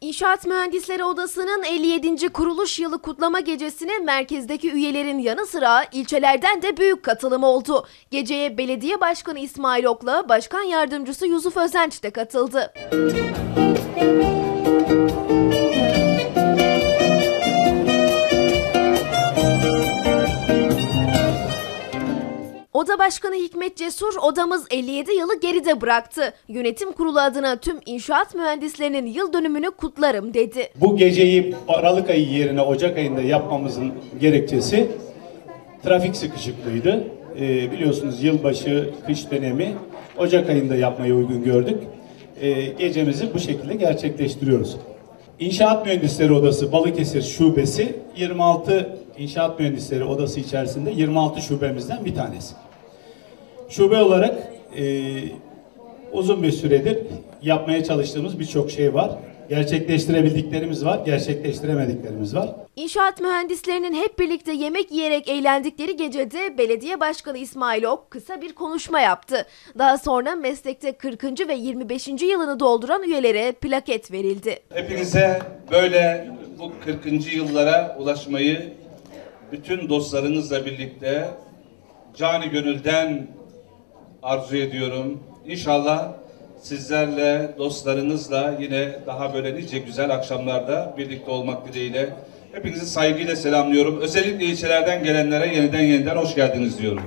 İnşaat Mühendisleri Odası'nın 57. kuruluş yılı kutlama gecesine merkezdeki üyelerin yanı sıra ilçelerden de büyük katılım oldu. Geceye Belediye Başkanı İsmail Ok'la Başkan Yardımcısı Yusuf Özenç de katıldı. Oda Başkanı Hikmet Cesur odamız 57 yılı geride bıraktı. Yönetim kurulu adına tüm inşaat mühendislerinin yıl dönümünü kutlarım dedi. Bu geceyi Aralık ayı yerine Ocak ayında yapmamızın gerekçesi trafik sıkışıklığıydı. Ee, biliyorsunuz yılbaşı, kış dönemi Ocak ayında yapmayı uygun gördük. Ee, gecemizi bu şekilde gerçekleştiriyoruz. İnşaat Mühendisleri Odası Balıkesir Şubesi 26 İnşaat Mühendisleri Odası içerisinde 26 şubemizden bir tanesi. Şube olarak e, uzun bir süredir yapmaya çalıştığımız birçok şey var. Gerçekleştirebildiklerimiz var, gerçekleştiremediklerimiz var. İnşaat mühendislerinin hep birlikte yemek yiyerek eğlendikleri gecede Belediye Başkanı İsmail Ok kısa bir konuşma yaptı. Daha sonra meslekte 40. ve 25. yılını dolduran üyelere plaket verildi. Hepinize böyle bu 40. yıllara ulaşmayı bütün dostlarınızla birlikte cani gönülden arzu ediyorum. İnşallah sizlerle, dostlarınızla yine daha böyle nice güzel akşamlarda birlikte olmak dileğiyle hepinizi saygıyla selamlıyorum. Özellikle ilçelerden gelenlere yeniden yeniden hoş geldiniz diyorum.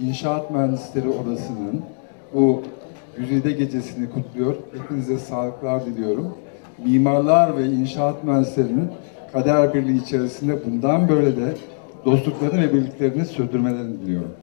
İnşaat Mühendisleri Odası'nın bu Güzide Gecesi'ni kutluyor. Hepinize sağlıklar diliyorum. Mimarlar ve inşaat mühendislerinin kader birliği içerisinde bundan böyle de dostluklarını ve birliklerini sürdürmelerini diliyorum.